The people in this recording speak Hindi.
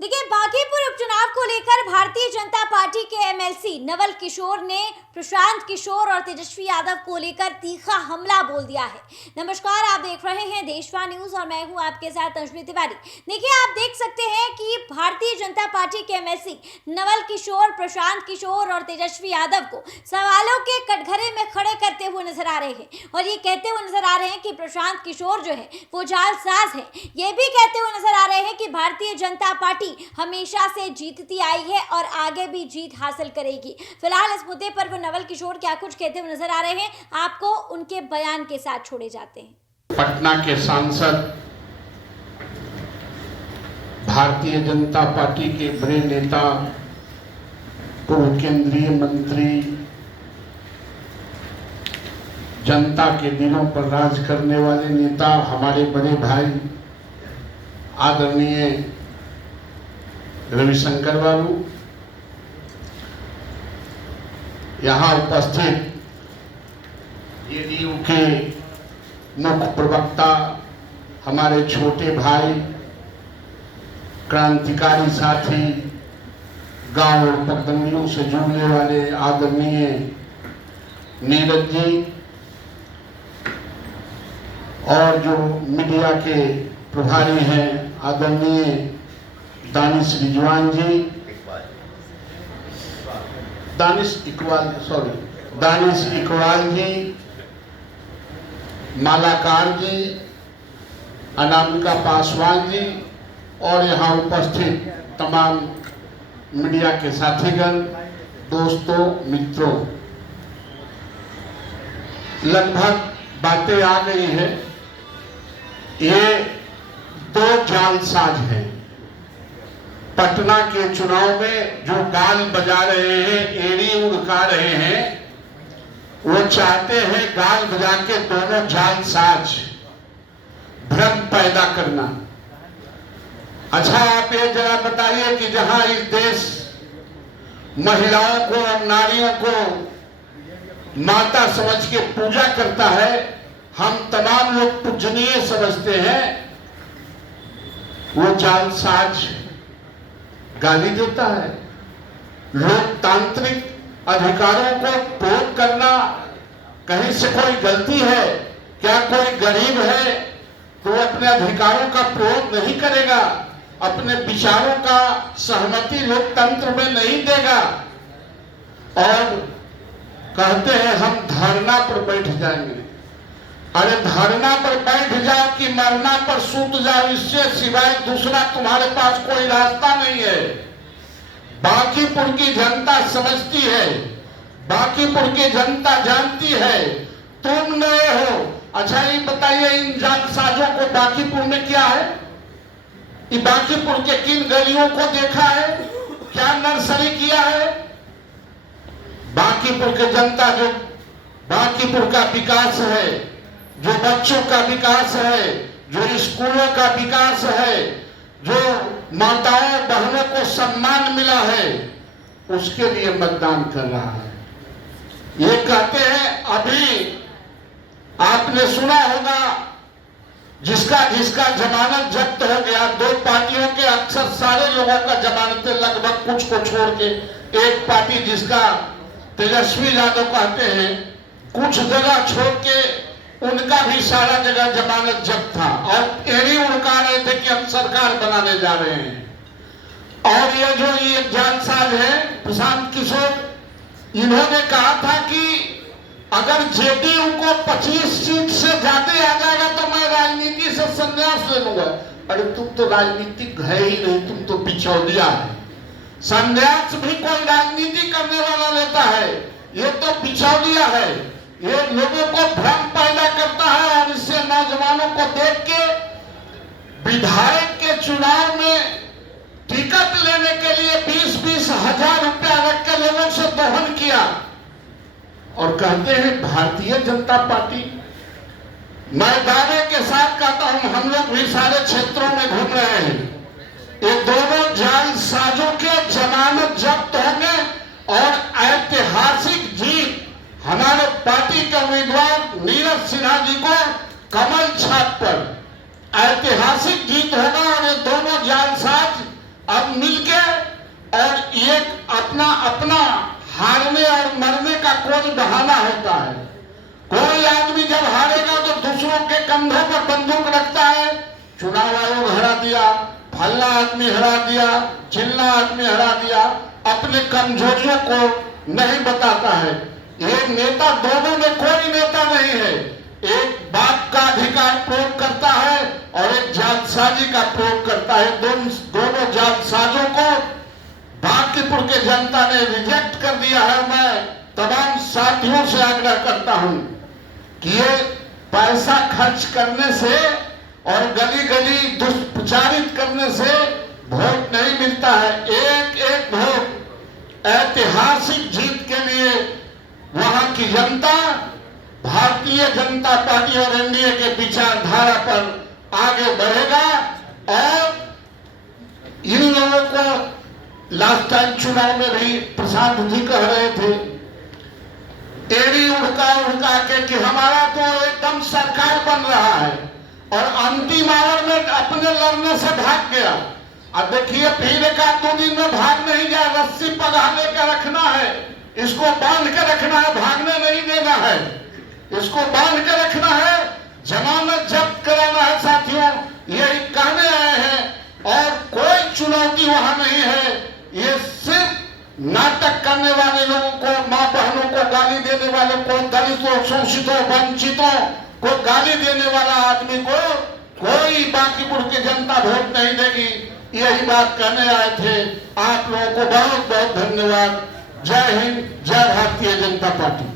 देखिए, बांकीपुर उपचुनाव को लेकर भारतीय जनता पार्टी के एमएलसी नवल किशोर ने प्रशांत किशोर और तेजस्वी यादव को लेकर तीखा हमला बोल दिया है। नमस्कार, आप देख रहे हैं देशवा न्यूज और मैं हूं आपके साथ अंजलि तिवारी। देखिए, आप देख सकते हैं कि भारतीय जनता पार्टी के एमएलसी नवल किशोर, प्रशांत किशोर और तेजस्वी यादव को सवालों के कटघरे में खड़े करते हुए नजर आ रहे हैं और ये कहते हुए नजर आ रहे हैं कि प्रशांत किशोर जो है वो जालसाज है। ये भी कहते हुए नजर आ रहे हैं कि भारतीय जनता पार्टी हमेशा से जीतती आई है और आगे भी जीत हासिल करेगी। फिलहाल इस मुद्दे पर वो नवल किशोर क्या कुछ कहते हुए नजर आ रहे हैं, आपको उनके बयान के साथ छोड़े जाते हैं। पटना के सांसद, भारतीय जनता पार्टी के बड़े नेता, पूर्व केंद्रीय मंत्री, जनता के दिलों पर राज करने वाले नेता, हमारे बड़े भाई आदरणीय रविशंकर बाबू, यहाँ उपस्थित जेडीयू के मुख्य प्रवक्ता, हमारे छोटे भाई, क्रांतिकारी साथी, गांव और पगडंडियों से जुड़ने वाले आदरणीय नीरज जी, और जो मीडिया के प्रभारी हैं आदरणीय दानिश रिजवान जी, दानिश इकबाल जी, मालाकार जी, अनामिका पासवान जी और यहाँ उपस्थित तमाम मीडिया के साथीगण, दोस्तों, मित्रों, लगभग बातें आ गई है। ये दो जालसाज हैं। पटना के चुनाव में जो गाल बजा रहे हैं, एड़ी उड़का रहे हैं, वो चाहते हैं गाल बजा के दोनों जालसाज भ्रम पैदा करना। अच्छा, आप ये जरा बताइए कि जहां इस देश महिलाओं को और नारियों को माता समझ के पूजा करता है, हम तमाम लोग पूजनीय समझते हैं, वो जालसाज गाली देता है। लोकतांत्रिक अधिकारों को प्रयोग करना, कहीं से कोई गलती है क्या? कोई गरीब है तो अपने अधिकारों का प्रयोग नहीं करेगा, अपने विचारों का सहमति लोकतंत्र में नहीं देगा और कहते हैं हम धरना पर बैठ जाएंगे। अरे धरना पर बैठ जाओ कि मरना पर सूत जाओ, इससे सिवाय दूसरा तुम्हारे पास कोई रास्ता नहीं है। बांकीपुर की जनता समझती है, बांकीपुर की जनता जानती है, तुम नए हो। अच्छा, ये बताइए, इन जालसाजों को बांकीपुर में क्या है? ये बांकीपुर के किन गलियों को देखा है? क्या नर्सरी किया है? बांकीपुर की जनता, जो बांकीपुर का विकास है, जो बच्चों का विकास है, जो स्कूलों का विकास है, जो माताओं बहनों को सम्मान मिला है, उसके लिए मतदान कर रहा है। ये कहते हैं, अभी आपने सुना होगा जिसका जमानत जब्त हो गया, दो पार्टियों के अक्सर सारे लोगों का जमानतें लगभग कुछ को छोड़ के, एक पार्टी जिसका तेजस्वी यादव कहते हैं, कुछ जगह छोड़ के उनका भी सारा जगह जमानत जब्त था और एड़ी उड़का रहे थे कि हम सरकार बनाने जा रहे हैं। और ये जो ये जालसाज है प्रशांत किशोर, इन्होंने कहा था कि अगर जेडीयू को 25 सीट से ज्यादा आ जाएगा तो मैं राजनीति से संन्यास ले लूंगा। अरे तुम तो राजनीतिक है ही नहीं, तुम तो बिचौलिया है। संन्यास भी कोई राजनीति करने वाला लेता है, ये तो बिचौलिया है। ये लोगों को भ्रम पैदा करता है और इससे नौजवानों को देख के विधायक के चुनाव में टिकट लेने के लिए 20-20 हजार रुपया रख के लोगों से दोहन किया और कहते हैं भारतीय जनता पार्टी। मैं दावे के साथ कहता हूं, हम लोग भी सारे क्षेत्रों में घूम रहे हैं। ये दोनों जालसाजों के जमानत जब्त होंगे और ऐतिहासिक जीत हमारे पार्टी के उम्मीदवार नीरज सिन्हा जी को कमल छाप पर ऐतिहासिक जीत होगा और ये दोनों जालसाज अब अपना अपना हारने और मरने का कोई बहाना होता है। कोई आदमी जब हारेगा तो दूसरों के कंधों पर बंदूक रखता है, चुनाव आयोग हरा दिया, फल्ला आदमी हरा दिया, चिल्ला आदमी हरा दिया, अपने कमजोरियों को नहीं बताता है। ये नेता, दोनों में कोई नेता नहीं है। एक बात का अधिकार प्रयोग करता है और एक जालसाजी का प्रयोग करता है। दोनों जालसाजों को बांकीपुर के जनता ने रिजेक्ट कर दिया है। मैं तमाम साथियों से आग्रह करता हूं कि ये पैसा खर्च करने से और गली गली दुष्प्रचारित करने से वोट नहीं मिलता है। एक एक वोट ऐतिहासिक जीत के लिए वहां की जनता भारतीय जनता पार्टी और एनडीए के विचारधारा पर आगे बढ़ेगा। और इन लोगों को लास्ट टाइम चुनाव में भी प्रशांत जी कह रहे थे, एड़ी उड़का के कि हमारा तो एकदम सरकार बन रहा है, और अंतिम आवर में अपने लड़ने से भाग गया। अब देखिए फिर एक आध दो दिन में भाग नहीं जाए, रस्सी पगा लेकर रखना है, इसको बांध के रखना है, भागने नहीं देना है, इसको बांध के रखना है, जमानत जब्त कराना है। साथियों, यही कहने आए हैं और कोई चुनौती वहां नहीं है। ये सिर्फ नाटक करने वाले लोगों को, मां बहनों को गाली देने वाले को, दलितों, शोषितों, वंचितों को गाली देने वाला आदमी को कोई बांकीपुर की जनता वोट नहीं देगी। यही बात कहने आए थे। आप लोगों को बहुत बहुत धन्यवाद। जय हिंद, जय भारतीय जनता पार्टी।